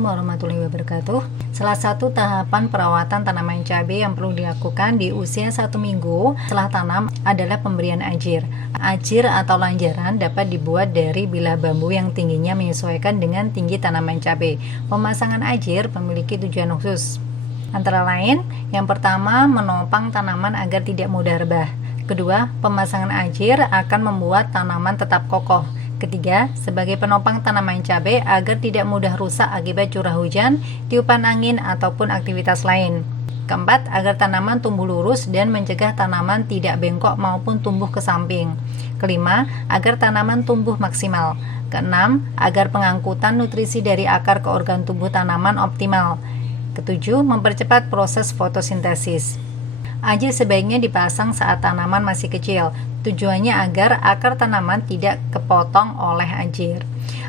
Assalamualaikum warahmatullahi wabarakatuh. Salah satu tahapan perawatan tanaman cabai yang perlu dilakukan di usia 1 minggu setelah tanam adalah pemberian ajir. Ajir atau lanjaran dapat dibuat dari bilah bambu yang tingginya menyesuaikan dengan tinggi tanaman cabai. Pemasangan ajir memiliki tujuan khusus. Antara lain, yang pertama menopang tanaman agar tidak mudah rebah. Kedua, pemasangan ajir akan membuat tanaman tetap kokoh. Ketiga, sebagai penopang tanaman cabai agar tidak mudah rusak akibat curah hujan, tiupan angin, ataupun aktivitas lain. Keempat, agar tanaman tumbuh lurus dan mencegah tanaman tidak bengkok maupun tumbuh ke samping. Kelima, agar tanaman tumbuh maksimal. Keenam, agar pengangkutan nutrisi dari akar ke organ tubuh tanaman optimal. Ketujuh, mempercepat proses fotosintesis. Ajir sebaiknya dipasang saat tanaman masih kecil. Tujuannya agar akar tanaman tidak kepotong oleh ajir.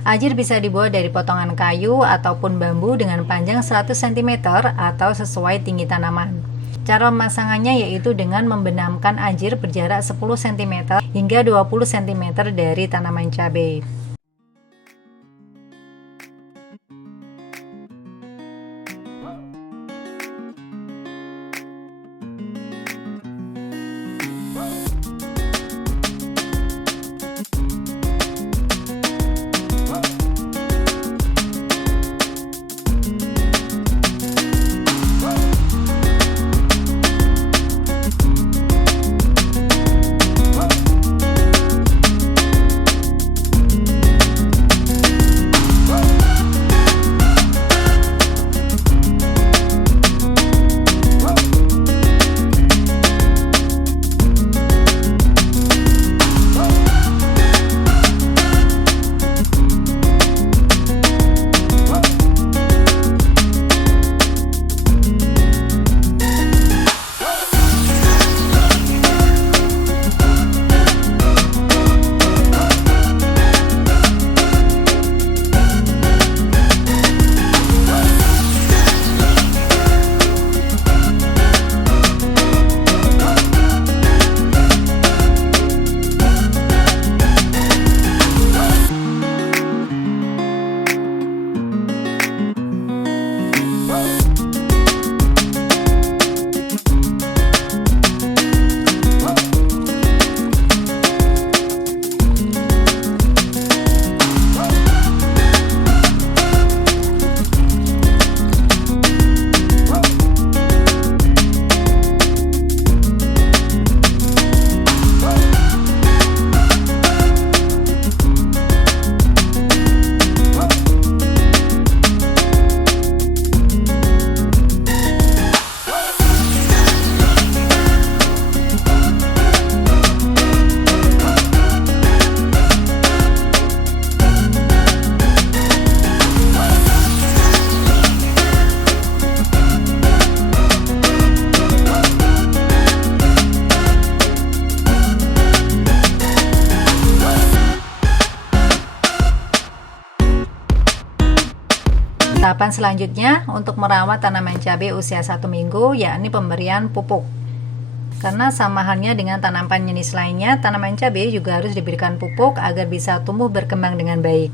Ajir bisa dibuat dari potongan kayu ataupun bambu dengan panjang 100 cm atau sesuai tinggi tanaman. Cara pemasangannya yaitu dengan membenamkan ajir berjarak 10 cm hingga 20 cm dari tanaman cabai. Tahapan selanjutnya untuk merawat tanaman cabai usia 1 minggu yakni pemberian pupuk. Karena sama halnya dengan tanaman jenis lainnya, tanaman cabai juga harus diberikan pupuk agar bisa tumbuh berkembang dengan baik.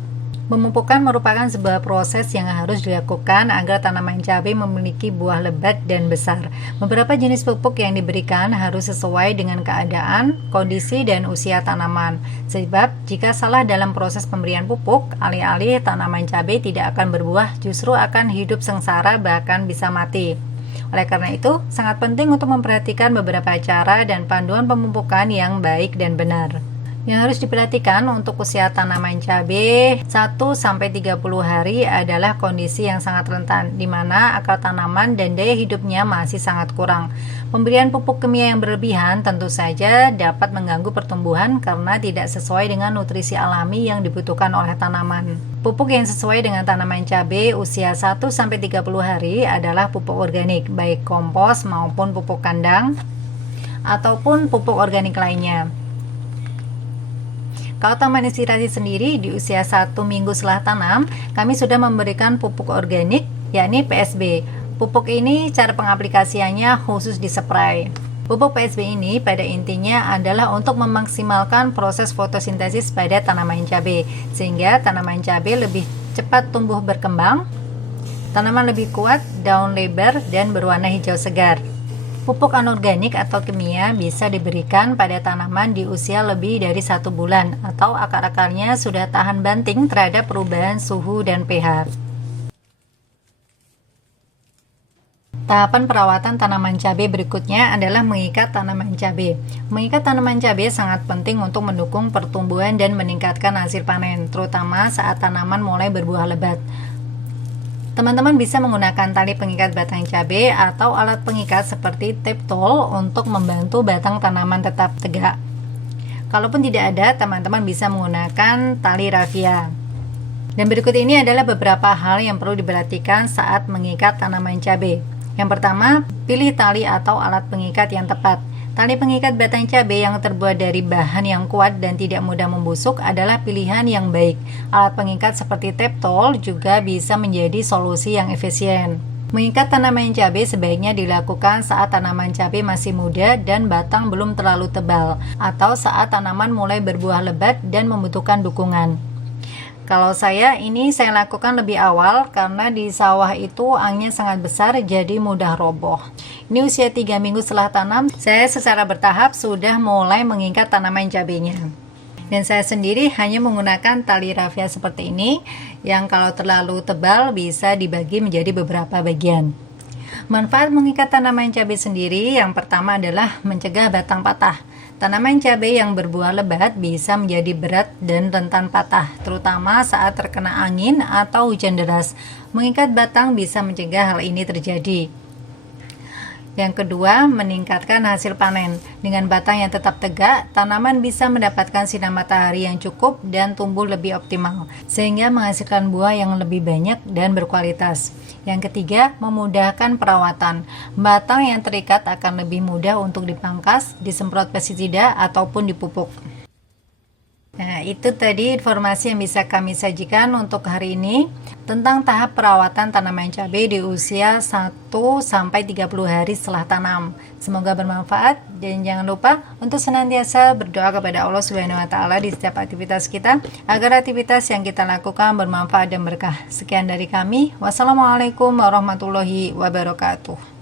Memupukkan merupakan sebuah proses yang harus dilakukan agar tanaman cabai memiliki buah lebat dan besar. Beberapa jenis pupuk yang diberikan harus sesuai dengan keadaan, kondisi, dan usia tanaman. Sebab jika salah dalam proses pemberian pupuk, alih-alih tanaman cabai tidak akan berbuah, justru akan hidup sengsara bahkan bisa mati. Oleh karena itu, sangat penting untuk memperhatikan beberapa cara dan panduan pemupukan yang baik dan benar. Yang harus diperhatikan untuk usia tanaman cabai 1-30 hari adalah kondisi yang sangat rentan, di mana akar tanaman dan daya hidupnya masih sangat kurang. Pemberian pupuk kimia yang berlebihan tentu saja dapat mengganggu pertumbuhan karena tidak sesuai dengan nutrisi alami yang dibutuhkan oleh tanaman. Pupuk yang sesuai dengan tanaman cabai usia 1-30 hari adalah pupuk organik, baik kompos maupun pupuk kandang ataupun pupuk organik lainnya. Kalau Taman Inspirasi sendiri di usia 1 minggu setelah tanam, kami sudah memberikan pupuk organik, yakni PSB. Pupuk ini cara pengaplikasiannya khusus dispray. Pupuk PSB ini pada intinya adalah untuk memaksimalkan proses fotosintesis pada tanaman cabai, sehingga tanaman cabai lebih cepat tumbuh berkembang Tanaman lebih kuat, daun lebar, dan berwarna hijau segar. Pupuk anorganik atau kimia bisa diberikan pada tanaman di usia lebih dari 1 bulan atau akar-akarnya sudah tahan banting terhadap perubahan suhu dan pH. Tahapan perawatan tanaman cabai berikutnya adalah mengikat tanaman cabai. Mengikat tanaman cabai sangat penting untuk mendukung pertumbuhan dan meningkatkan hasil panen, terutama saat tanaman mulai berbuah lebat. Teman-teman bisa menggunakan tali pengikat batang cabai atau alat pengikat seperti tape tool untuk membantu batang tanaman tetap tegak. Kalaupun tidak ada, teman-teman bisa menggunakan tali rafia. Dan berikut ini adalah beberapa hal yang perlu diperhatikan saat mengikat tanaman cabai. Yang pertama, pilih tali atau alat pengikat yang tepat. Tali pengikat batang cabai yang terbuat dari bahan yang kuat dan tidak mudah membusuk adalah pilihan yang baik. Alat pengikat seperti tape tool juga bisa menjadi solusi yang efisien. Mengikat tanaman cabai sebaiknya dilakukan saat tanaman cabai masih muda dan batang belum terlalu tebal, atau saat tanaman mulai berbuah lebat dan membutuhkan dukungan. Kalau saya lakukan lebih awal karena di sawah itu angnya sangat besar jadi mudah roboh. Ini usia 3 minggu setelah tanam, saya secara bertahap sudah mulai mengikat tanaman cabainya. Dan saya sendiri hanya menggunakan tali rafia seperti ini, yang kalau terlalu tebal bisa dibagi menjadi beberapa bagian. Manfaat mengikat tanaman cabai sendiri yang pertama adalah mencegah batang patah. Tanaman cabai yang berbuah lebat bisa menjadi berat dan rentan patah, terutama saat terkena angin atau hujan deras. Mengikat batang bisa mencegah hal ini terjadi. Yang kedua, meningkatkan hasil panen. Dengan batang yang tetap tegak, tanaman bisa mendapatkan sinar matahari yang cukup dan tumbuh lebih optimal, sehingga menghasilkan buah yang lebih banyak dan berkualitas. Yang ketiga, memudahkan perawatan. Batang yang terikat akan lebih mudah untuk dipangkas, disemprot pestisida, ataupun dipupuk. Nah, itu tadi informasi yang bisa kami sajikan untuk hari ini tentang tahap perawatan tanaman cabai di usia 1-30 hari setelah tanam. Semoga bermanfaat dan jangan lupa untuk senantiasa berdoa kepada Allah Subhanahu wa taala di setiap aktivitas kita agar aktivitas yang kita lakukan bermanfaat dan berkah. Sekian dari kami. Wassalamualaikum warahmatullahi wabarakatuh.